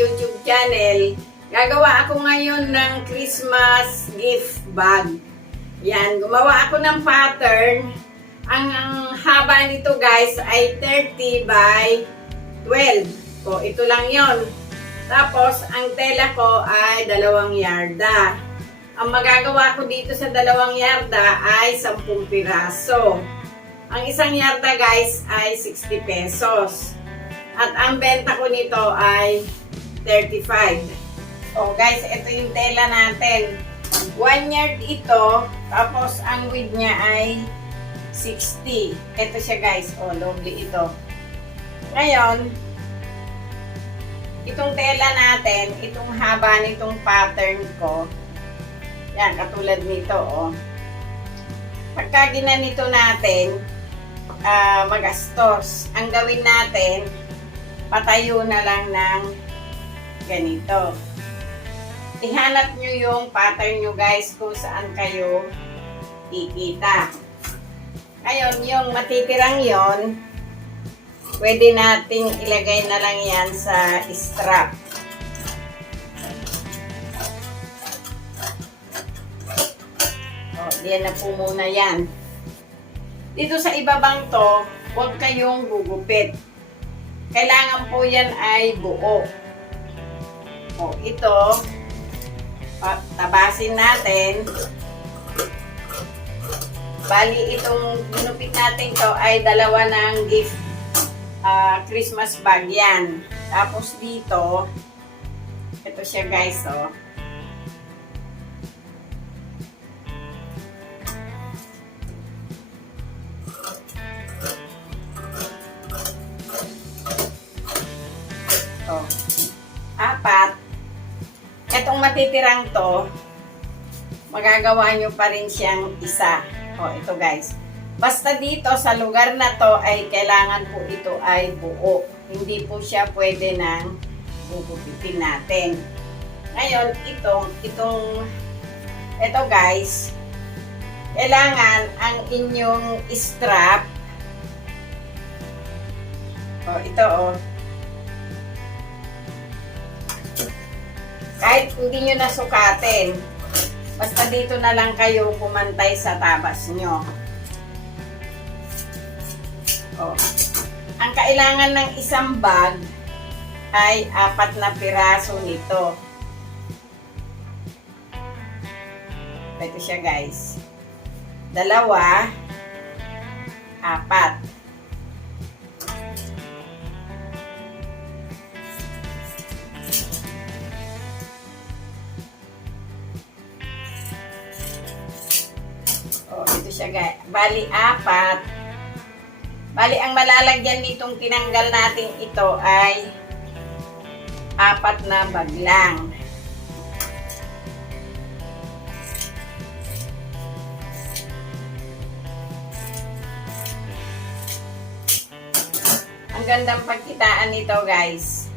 YouTube channel. Gagawa ako ngayon ng Christmas gift bag. Yan, gumawa ako ng pattern. Ang haba nito guys ay 30 by 12. So, ito lang yon. Tapos, ang tela ko ay 2 yarda. Ang magagawa ko dito sa 2 yarda ay 10 piraso. Ang 1 yarda guys ay 60 pesos. At ang benta ko nito ay 35. So guys, ito yung tela natin. 1 yard ito, tapos ang width niya ay 60. Ito siya guys, lovely ito. Ngayon, itong tela natin, itong haba nitong pattern ko, yan, katulad nito, Pagka ginanito natin, magastos. Ang gawin natin, patayo na lang ng ganito. Ihanap nyo yung pattern nyo guys kung saan kayo kikita. Ngayon, yung matitirang yon, pwede nating ilagay na lang yan sa strap. Diyan na po muna yan. Dito sa ibabang to, huwag kayong gugupit. Kailangan po yan ay buo. Ito, tabasin natin. Bali, itong ginupit natin to ay 2 ng gift Christmas bag yan. Tapos dito, ito siya guys, apat. Etong matitirang to, magagawa nyo pa rin siyang isa. Ito guys. Basta dito sa lugar na to ay kailangan po ito ay buo. Hindi po siya pwede nang gugupitin natin. Ngayon, ito guys, kailangan ang inyong strap. Ito kahit hindi nyo nasukatin, basta dito na lang kayo pumantay sa tabas nyo. Ang kailangan ng isang bag ay 4 na piraso nito. Ito siya guys. 2, 4. Ito siya guys. Bali 4. Bali ang malalagyan nitong tinanggal natin ito ay 4 na bag lang. Ang gandang pagkitaan nito guys.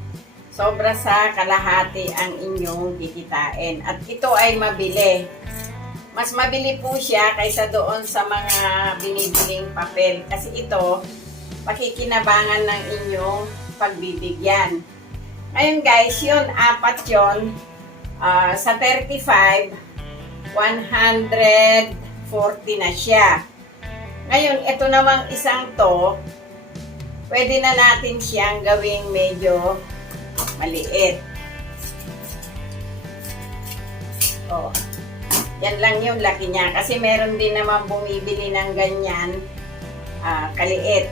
Sobra sa kalahati ang inyong kikitain. At ito ay mabili. Mas mabili po siya kaysa doon sa mga binibiling papel. Kasi ito, pakikinabangan ng inyong pagbibigyan. Ngayon guys, yun, 4 yun. Sa 35, 140 na siya. Ngayon, ito namang isang to, pwede na natin siyang gawing medyo maliit. Yan lang yung laki niya. Kasi meron din naman bumibili ng ganyan kaliit.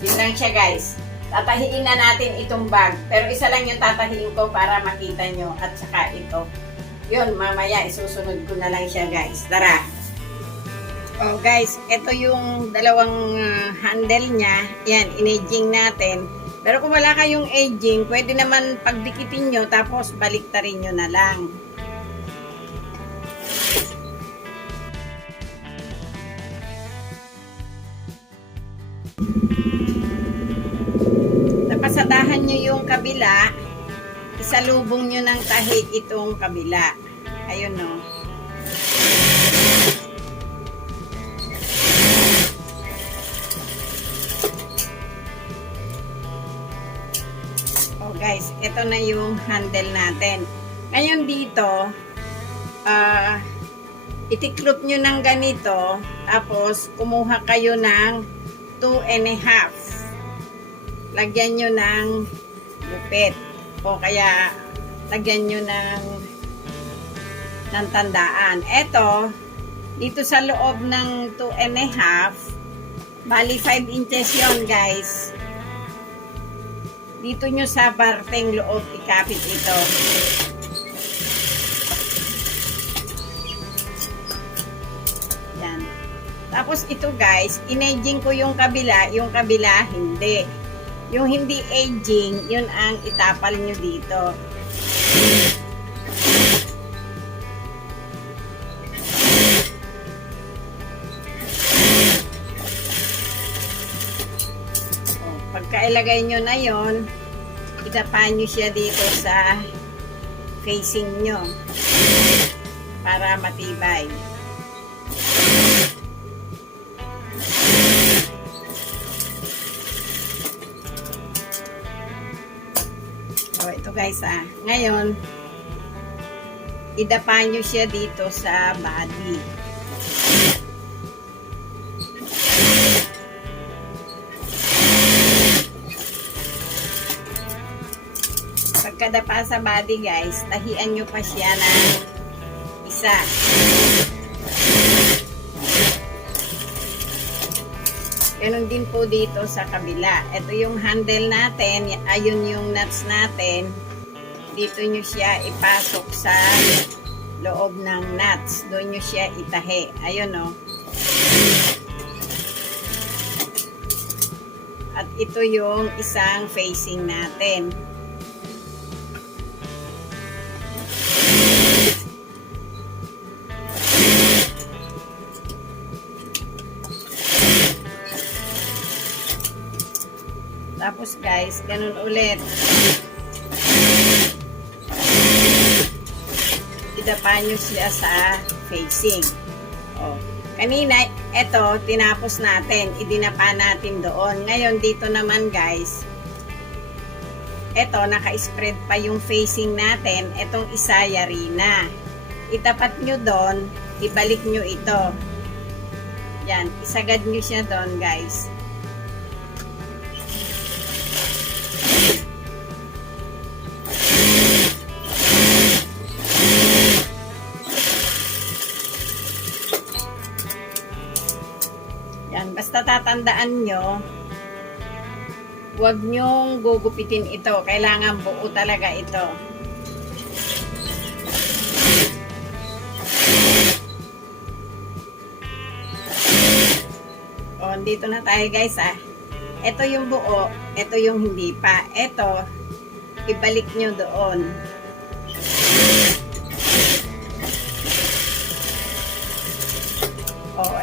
Yun lang siya guys. Tatahiin na natin itong bag. Pero isa lang yung tatahiin ko para makita nyo. At saka ito. Yun, mamaya isusunod ko na lang siya guys. Tara! Guys, ito yung 2 handle niya. Yan, in-aging natin. Pero kung wala kayong aging, pwede naman pagdikitin nyo, tapos baliktarin nyo na lang. Napasadahan nyo yung kabila, isalubong nyo ng tahi itong kabila. Ayun o. guys, ito na yung handle natin. Ngayon dito, itiklop nyo ng ganito, tapos kumuha kayo ng 2.5. Lagyan nyo ng gupit, o kaya lagyan nyo ng tandaan. Ito, dito sa loob ng 2.5, bali 5 inches yon guys. Dito nyo sa parteng loob ikapit ito. Yan. Tapos ito guys, in-edging ko yung kabila hindi. Yung hindi edging, yun ang itapal nyo dito. Pagkailagay nyo na yon, idapa nyo siya dito sa facing nyo para matibay. So, ito guys ngayon, idapa nyo siya dito sa body. Pagkadapa sa body guys, tahian nyo pa siya ng isa. Ganon din po dito sa kabila. Ito yung handle natin, ayun yung nuts natin. Dito nyo siya ipasok sa loob ng nuts. Doon nyo siya itahi. Ayun o. At ito yung isang facing natin. Tapos guys, ganun ulit. Idapa nyo siya sa facing. O, kanina, eto, tinapos natin. Idinapa natin doon. Ngayon, dito naman guys, eto, naka-spread pa yung facing natin. Etong isa, yari na. Itapat nyo doon, ibalik nyo ito. Yan, isagad nyo siya doon guys. Yan, basta tatandaan nyo, huwag nyong gugupitin ito. Kailangan buo talaga ito. O, dito na tayo guys Ito yung buo, ito yung hindi pa. Ito, ibalik nyo doon.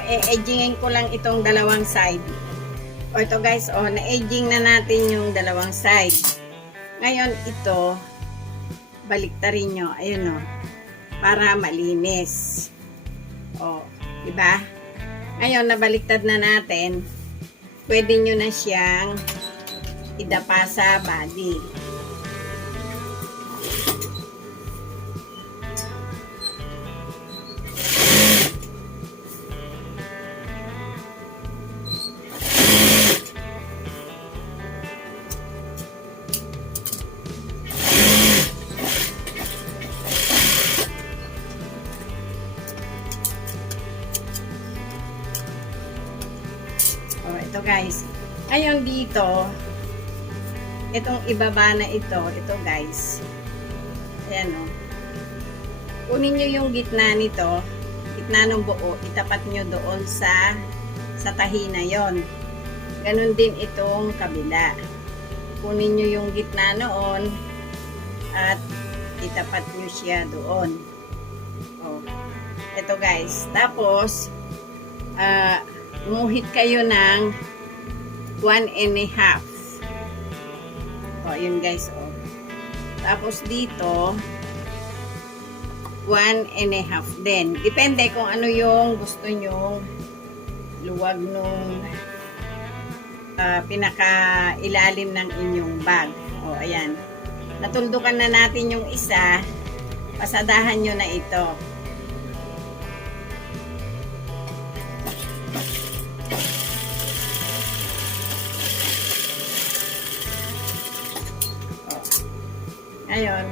E-edgingin ko lang itong dalawang side. O ito guys, na-edging na natin yung dalawang side. Ngayon ito, baliktarin nyo. Ayun para malinis. Diba? Ngayon, nabaliktad na natin. Pwede nyo na siyang idapa sa body. Ito guys. Ngayon dito, itong ibaba na ito guys. Ayan Kunin nyo yung gitna nito, gitna ng buo, itapat nyo doon sa tahi na yon. Ganon din itong kabila. Kunin nyo yung gitna noon at itapat nyo siya doon. Ito guys. Tapos, umuhit kayo ng 1.5. Yun guys, Tapos dito, 1.5 din. Depende kung ano yung gusto nyong luwag nung pinaka ilalim ng inyong bag. Ayan. natuldukan na natin yung isa, pasadahan nyo na ito. Ngayon,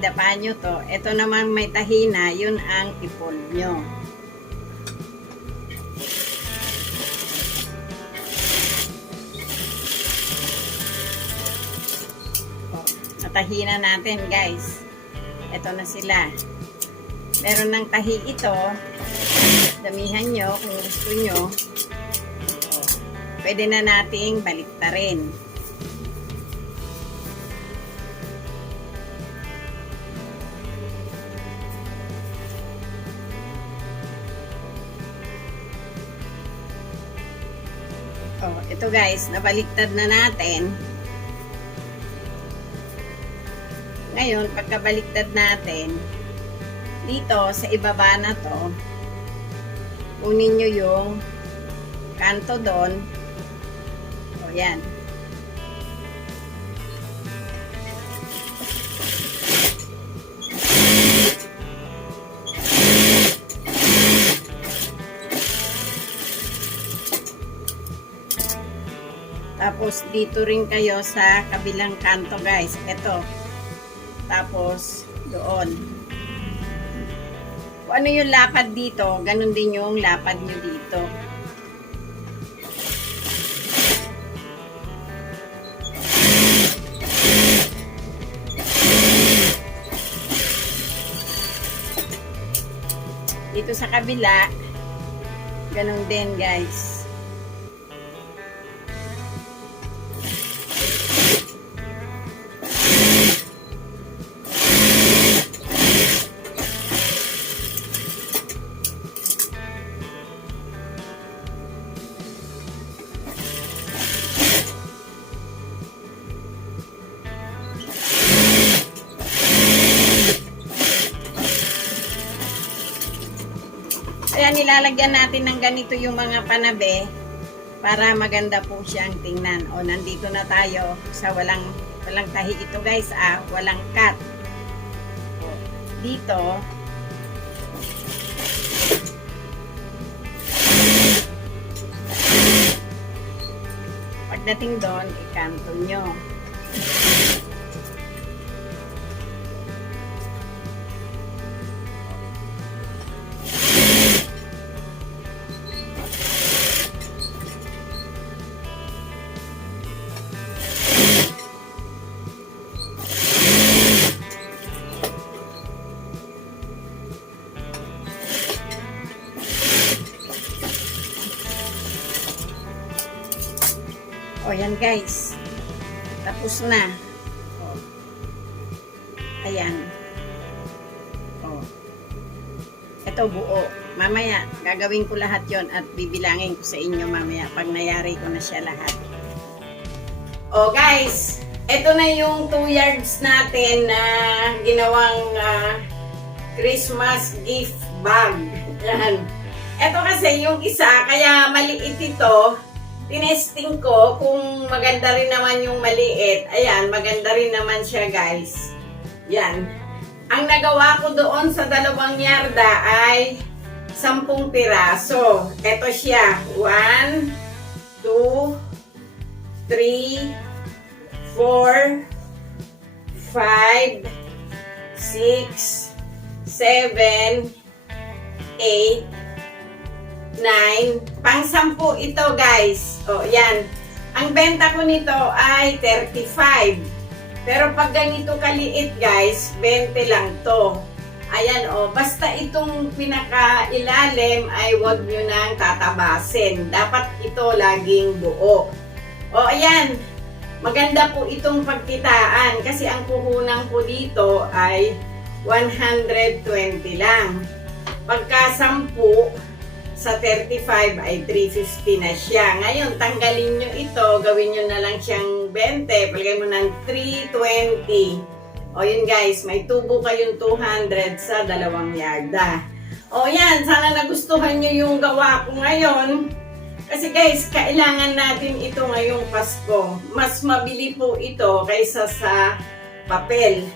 idapa nyo to. Ito naman may tahina, yun ang ipon nyo. Natahina natin guys. Ito na sila. Meron ng tahi ito. Damihan nyo kung gusto nyo. Pwede na nating baliktarin. Ito guys, nabaliktad na natin. Ngayon, pagkabaliktad natin, dito sa ibaba na to, kunin nyo yung kanto doon. O, yan. Tapos, dito rin kayo sa kabilang kanto, guys. Ito. Tapos, doon. Kung ano yung lapad dito, ganun din yung lapad nyo dito. Dito sa kabila, ganun din, guys. Kaya nilalagyan natin ng ganito yung mga panabe para maganda po siyang tingnan. O, nandito na tayo sa walang tahi ito guys, walang cut. O, dito, pagdating doon, ikanto nyo. O, yan guys. Tapos na. O. Ayan. O. Ito buo. Mamaya, gagawin ko lahat yon at bibilangin ko sa inyo mamaya pag nayari ko na siya lahat. O guys, ito na yung 2 yards natin na ginawang Christmas gift bag. Yan. Ito kasi yung isa, kaya maliit ito. Tinesting ko kung maganda rin naman yung maliit. Ayan, maganda rin naman siya guys. Yan. Ang nagawa ko doon sa 2 yarda ay 10 piraso. Ito siya. 1, 2, 3, 4, 5, 6, 7, 8, 9, pang-10 ito guys. O, yan. Ang benta ko nito ay 35. Pero pag ganito kaliit guys, 20 lang to. Ayan o, basta itong pinaka-ilalim ay wag nyo nang tatabasin. Dapat ito laging buo. O, ayan. Maganda po itong pagkitaan kasi ang puhunan ko dito ay 120 lang. Pagka 10, sa 35 ay 350 na siya. Ngayon, tanggalin nyo ito, gawin nyo na lang siyang 20, palagay mo ng 320. O yun guys, may tubo kayong 200 sa 2 yarda. O yan, sana nagustuhan nyo yung gawa ko ngayon. Kasi guys, kailangan natin ito ngayong Pasko. Mas mabili po ito kaysa sa papel.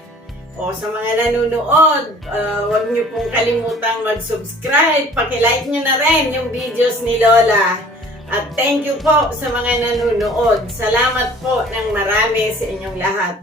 O sa mga nanonood, huwag niyo pong kalimutang mag-subscribe. Paki-like niyo na rin yung videos ni Lola. At thank you po sa mga nanonood. Salamat po ng marami sa inyong lahat.